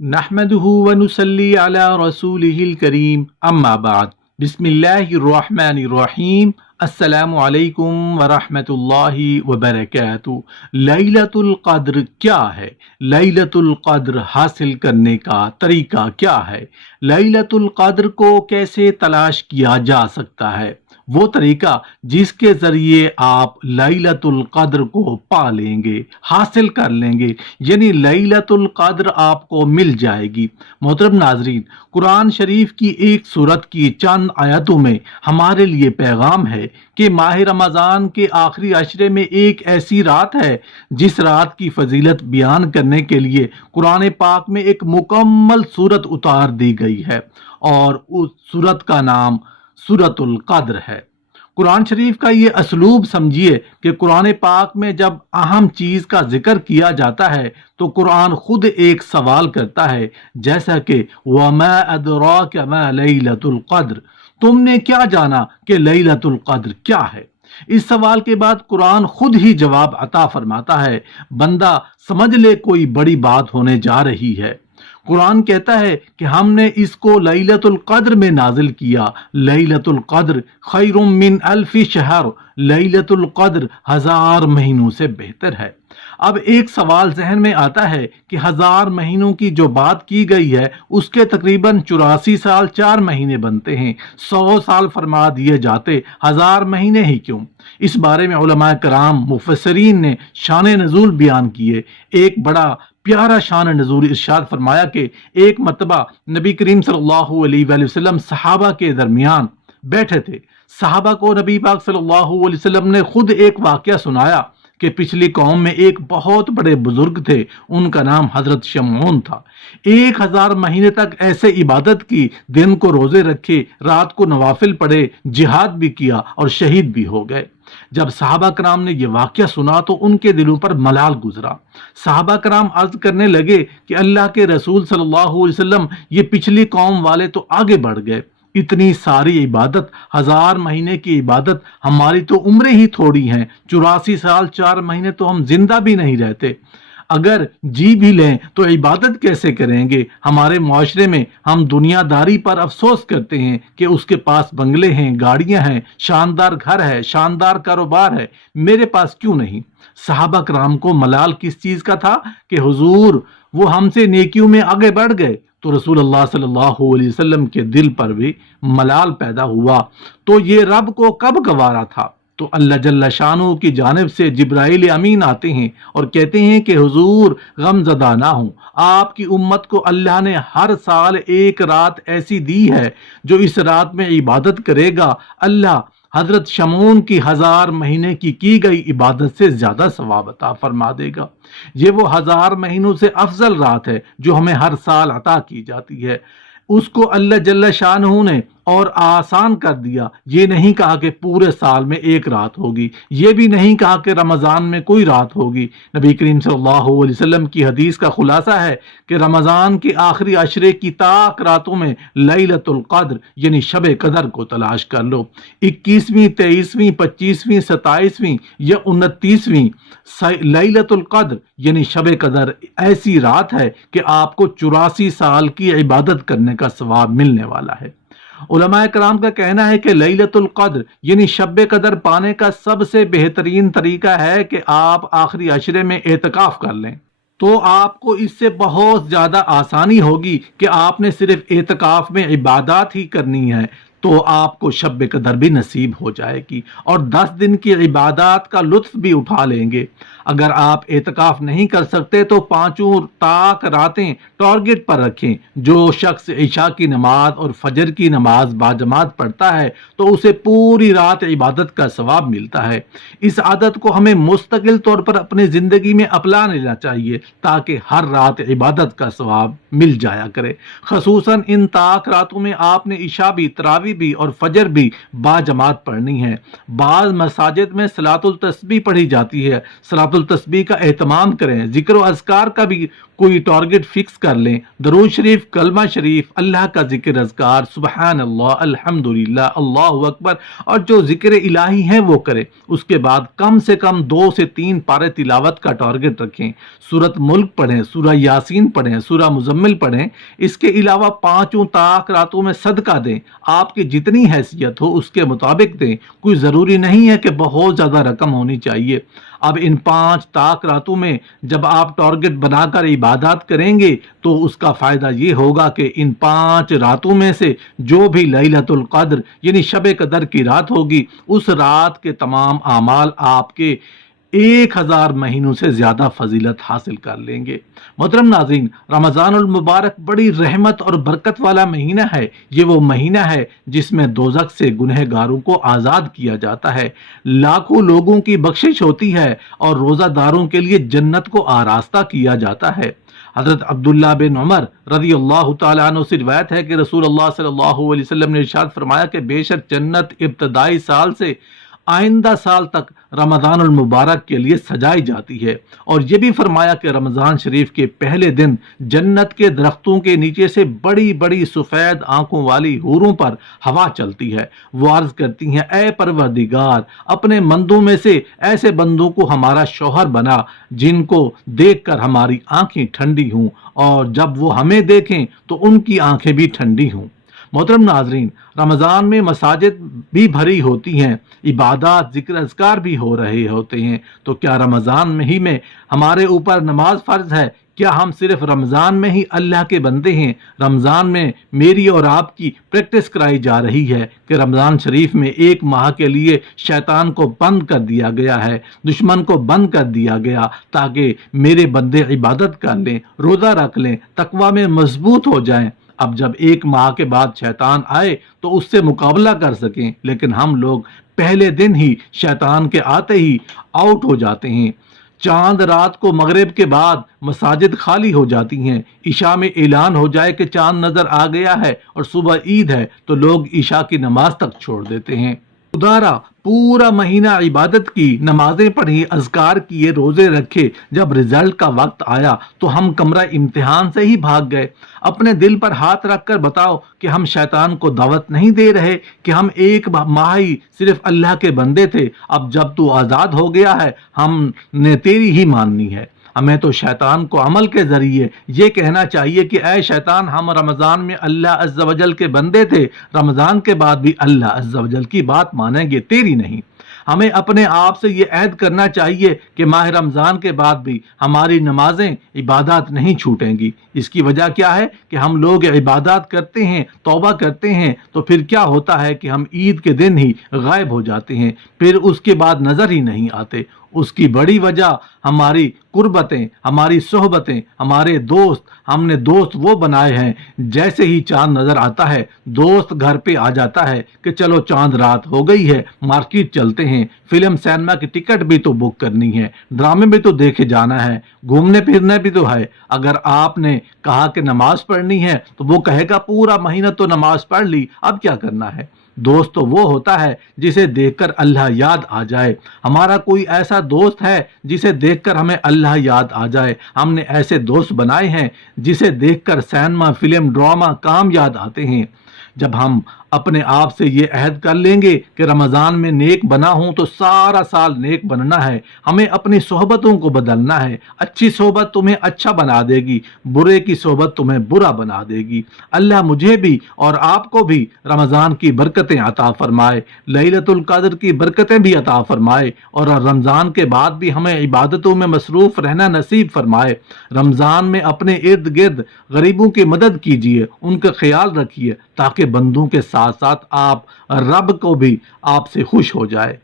نحمده ونصلي على رسوله الكريم اما بعد بسم اللہ الرحمن الرحیم السلام علیکم ورحمۃ اللہ وبرکاتہ۔ لیلۃ القدر کیا ہے؟ لیلۃ القدر حاصل کرنے کا طریقہ کیا ہے؟ لیلۃ القدر کو کیسے تلاش کیا جا سکتا ہے؟ وہ طریقہ جس کے ذریعے آپ لیلۃ القدر کو پا لیں گے، حاصل کر لیں گے، یعنی لیلۃ القدر آپ کو مل جائے گی۔ محترم ناظرین، قرآن شریف کی ایک سورت کی چند آیتوں میں ہمارے لیے پیغام ہے کہ ماہ رمضان کے آخری عشرے میں ایک ایسی رات ہے جس رات کی فضیلت بیان کرنے کے لیے قرآن پاک میں ایک مکمل سورت اتار دی گئی ہے، اور اس سورت کا نام سورۃ القدر ہے۔ قرآن شریف کا یہ اسلوب سمجھیے کہ قرآن پاک میں جب اہم چیز کا ذکر کیا جاتا ہے تو قرآن خود ایک سوال کرتا ہے، جیسا کہ وَمَا أَدْرَاكَ مَا لَيْلَةُ الْقَدْرِ، تم نے کیا جانا کہ لیلۃ القدر کیا ہے؟ اس سوال کے بعد قرآن خود ہی جواب عطا فرماتا ہے، بندہ سمجھ لے کوئی بڑی بات ہونے جا رہی ہے۔ قرآن کہتا ہے کہ ہم نے اس کو لیلۃ القدر میں نازل کیا۔ لیلۃ القدر خیر من الف شہر، لیلۃ القدر 1000 مہینوں سے بہتر ہے۔ اب ایک سوال ذہن میں آتا ہے کہ 1000 مہینوں کی جو بات کی گئی ہے اس کے تقریباً 84 سال 4 مہینے بنتے ہیں، 100 سال فرما دیے جاتے، 1000 مہینے ہی کیوں؟ اس بارے میں علماء کرام مفسرین نے شان نزول بیان کیے۔ ایک بڑا پیارا شان نزول ارشاد فرمایا کہ ایک مرتبہ نبی کریم صلی اللہ علیہ وآلہ وسلم صحابہ کے درمیان بیٹھے تھے۔ صحابہ کو نبی پاک صلی اللہ علیہ وسلم نے خود ایک واقعہ سنایا کہ پچھلی قوم میں ایک بہت بڑے بزرگ تھے، ان کا نام حضرت شمعون تھا۔ 1000 مہینے تک ایسے عبادت کی، دن کو روزے رکھے، رات کو نوافل پڑھے، جہاد بھی کیا اور شہید بھی ہو گئے۔ جب صحابہ کرام نے یہ واقعہ سنا تو ان کے دلوں پر ملال گزرا۔ صحابہ کرام عرض کرنے لگے کہ اللہ کے رسول صلی اللہ علیہ وسلم، یہ پچھلی قوم والے تو آگے بڑھ گئے، اتنی ساری عبادت، 1000 مہینے کی عبادت، ہماری تو عمریں ہی تھوڑی ہیں، 84 سال 4 مہینے تو ہم زندہ بھی نہیں رہتے، اگر جی بھی لیں تو عبادت کیسے کریں گے؟ ہمارے معاشرے میں ہم دنیا داری پر افسوس کرتے ہیں کہ اس کے پاس بنگلے ہیں، گاڑیاں ہیں، شاندار گھر ہے، شاندار کاروبار ہے، میرے پاس کیوں نہیں؟ صحابہ کرام کو ملال کس چیز کا تھا کہ حضور وہ ہم سے نیکیوں میں آگے بڑھ گئے، تو رسول اللہ صلی اللہ علیہ وسلم کے دل پر بھی ملال پیدا ہوا۔ تو یہ رب کو کب گوارا تھا؟ تو اللہ جل شانہ کی جانب سے جبرائیل امین آتے ہیں اور کہتے ہیں کہ حضور غم زدہ نہ ہوں، آپ کی امت کو اللہ نے ہر سال ایک رات ایسی دی ہے جو اس رات میں عبادت کرے گا، اللہ حضرت شمعون کی 1000 مہینے کی گئی عبادت سے زیادہ ثواب عطا فرما دے گا۔ یہ وہ 1000 مہینوں سے افضل رات ہے جو ہمیں ہر سال عطا کی جاتی ہے۔ اس کو اللہ جل شانہ نے اور آسان کر دیا۔ یہ نہیں کہا کہ پورے سال میں ایک رات ہوگی، یہ بھی نہیں کہا کہ رمضان میں کوئی رات ہوگی۔ نبی کریم صلی اللہ علیہ وسلم کی حدیث کا خلاصہ ہے کہ رمضان کے آخری عشرے کی طاق راتوں میں لیلۃ القدر یعنی شب قدر کو تلاش کر لو۔ 21ویں، 23ویں، 25ویں، 27ویں یا 29ویں لیلۃ القدر یعنی شب قدر ایسی رات ہے کہ آپ کو 84 سال کی عبادت کرنے کا ثواب ملنے والا ہے۔ علماء کرام کا کہنا ہے کہ لیلۃ القدر یعنی شب قدر پانے کا سب سے بہترین طریقہ ہے کہ آپ آخری عشرے میں اعتکاف کر لیں، تو آپ کو اس سے بہت زیادہ آسانی ہوگی کہ آپ نے صرف اعتکاف میں عبادات ہی کرنی ہے، تو آپ کو شب قدر بھی نصیب ہو جائے گی اور 10 دن کی عبادات کا لطف بھی اٹھا لیں گے۔ اگر آپ اعتکاف نہیں کر سکتے تو 5 طاق راتیں ٹارگٹ پر رکھیں۔ جو شخص عشاء کی نماز اور فجر کی نماز باجماعت پڑھتا ہے تو اسے پوری رات عبادت کا ثواب ملتا ہے۔ اس عادت کو ہمیں مستقل طور پر اپنی زندگی میں اپنا لینا چاہیے تاکہ ہر رات عبادت کا ثواب مل جایا کرے۔ خصوصاً ان طاق راتوں میں آپ نے عشاء بھی، تراویح بھی اور فجر بھی باجماعت پڑھنی ہے۔ بعض مساجد میں صلاۃ التسبیح پڑھی جاتی ہے، صلاۃ तस्बीह का एहतमाम करें, जिक्र व अज़कार का भी कोई टारगेट फिक्स कर लें। दरूद शरीफ, कलमा शरीफ, अल्लाह का जिक्र अज़कार, सुबहान अल्लाह, अल्हम्दुलिल्लाह, अल्लाहु अकबर, और जो जिक्र इलाही है वो करें। उसके बाद कम से कम 2 से 3 पारे तिलावत का टारगेट रखें। सूरत मुल्क पढ़ें, सूरह यासीन पढ़ें, सूरह मुज़म्मिल पढ़ें। इसके अलावा 5 ताक रातों में सदका दें। आपकी जितनी हैसियत हो उसके मुताबिक दें, कोई ज़रूरी नहीं है कि बहुत ज़्यादा रकम होनी चाहिए। अब इन 5 ताक रातों में जब आप टारगेट बनाकर इबादत करेंगे तो उसका फ़ायदा ये होगा कि इन 5 रातों में से जो भी लैलतुल क़द्र यानी शब कदर की रात होगी, उस रात के तमाम आमाल आपके 1000 महीनों से ज़्यादा फजीलत हासिल कर लेंगे। मोहतरम नाज़रीन, रमज़ानुल मुबारक बड़ी रहमत और बरकत वाला महीना है। ये वो महीना है जिसमें दोज़ख से गुनहगारों को आज़ाद किया जाता है, लाखों लोगों की बख्शिश होती है और रोज़ादारों के लिए जन्नत को आरास्ता किया जाता है। हज़रत अब्दुल्ला बिन उमर रज़ी अल्लाह तआला अन्हु से रिवायत है कि रसूलुल्लाह सल्लल्लाहु अलैहि वसल्लम ने इरशाद फरमाया कि बेशक जन्नत इब्तदाई साल से आइंदा साल तक रमज़ानुल मुबारक के लिए सजाई जाती है। और ये भी फरमाया कि रमज़ान शरीफ के पहले दिन जन्नत के दरख्तों के नीचे से बड़ी बड़ी सफ़ेद आंखों वाली हूरों पर हवा चलती है। वो अर्ज़ करती हैं, ऐ परवरदिगार, अपने बंदों में से ऐसे बंदों को हमारा शौहर बना जिनको देखकर हमारी आंखें ठंडी हों, और जब वो हमें देखें तो उनकी आंखें भी ठंडी हों। मोहतरम नाजरीन, रमज़ान में मसाजिद भी भरी होती हैं, इबादत, जिक्र अज़कार भी हो रहे होते हैं। तो क्या रमज़ान में ही में हमारे ऊपर नमाज फ़र्ज है? क्या हम सिर्फ रमज़ान में ही अल्लाह के बंदे हैं? रमज़ान में मेरी और आपकी प्रैक्टिस कराई जा रही है कि रमज़ान शरीफ में 1 माह के लिए शैतान को बंद कर दिया गया है, दुश्मन को बंद कर दिया गया, ताकि मेरे बंदे इबादत कर लें, रोज़ा रख लें, तकवा में मजबूत हो जाएं। अब जब 1 माह के बाद शैतान आए तो उससे मुकाबला कर सकें, लेकिन हम लोग पहले दिन ही शैतान के आते ही आउट हो जाते हैं। चांद रात को मगरिब के बाद मसाजिद खाली हो जाती हैं। इशा में ऐलान हो जाए कि चांद नजर आ गया है और सुबह ईद है तो लोग इशा की नमाज तक छोड़ देते हैं। उदारा पूरा महीना इबादत की, नमाजें पढ़ी, अज़कार किए, रोजे रखे, जब रिजल्ट का वक्त आया तो हम कमरा इम्तिहान से ही भाग गए। अपने दिल पर हाथ रखकर बताओ कि हम शैतान को दावत नहीं दे रहे कि हम 1 माह ही सिर्फ अल्लाह के बंदे थे, अब जब तू आज़ाद हो गया है हमने तेरी ही माननी है। हमें तो शैतान को अमल के जरिए ये कहना चाहिए कि ऐ शैतान, हम रमज़ान में अल्लाह अज़्ज़ा वजल के बंदे थे, रमज़ान के बाद भी अल्लाह अज़्ज़ा वजल की बात मानेंगे, तेरी नहीं। हमें अपने आप से ये अहद करना चाहिए कि माह रमज़ान के बाद भी हमारी नमाजें, इबादत नहीं छूटेंगी। इसकी वजह क्या है कि हम लोग इबादत करते हैं, तौबा करते हैं, तो फिर क्या होता है कि हम ईद के दिन ही गायब हो जाते हैं, फिर उसके बाद नज़र ही नहीं आते। उसकी बड़ी वजह हमारी कुर्बतें, हमारी सोहबतें, हमारे दोस्त। हमने दोस्त वो बनाए हैं जैसे ही चांद नजर आता है दोस्त घर पे आ जाता है कि चलो चांद रात हो गई है, मार्केट चलते हैं, फिल्म सिनेमा की टिकट भी तो बुक करनी है, ड्रामे भी तो देखे जाना है, घूमने फिरने भी तो है। अगर आपने कहा कि नमाज पढ़नी है तो वो कहेगा पूरा महीना तो नमाज पढ़ ली, अब क्या करना है। दोस्त तो वो होता है जिसे देखकर अल्लाह याद आ जाए। हमारा कोई ऐसा दोस्त है जिसे देखकर हमें अल्लाह याद आ जाए? हमने ऐसे दोस्त बनाए हैं जिसे देखकर सिनेमा, फिल्म, ड्रामा, काम याद आते हैं। जब हम अपने आप से ये अहद कर लेंगे कि रमज़ान में नेक बना हूं तो सारा साल नेक बनना है, हमें अपनी सोहबतों को बदलना है। अच्छी सोहबत तुम्हें अच्छा बना देगी, बुरे की सोहबत तुम्हें बुरा बना देगी। अल्लाह मुझे भी और आपको भी रमज़ान की बरकतें अता फरमाए, लैलतुल क़द्र की बरकतें भी अता फरमाए, और रमज़ान के बाद भी हमें इबादतों में मसरूफ़ रहना नसीब फरमाए। रमज़ान में अपने इर्द गिर्द गरीबों की मदद कीजिए, उनका ख्याल रखिए, ताकि बंदों के साथ साथ आप रब को भी आपसे खुश हो जाए।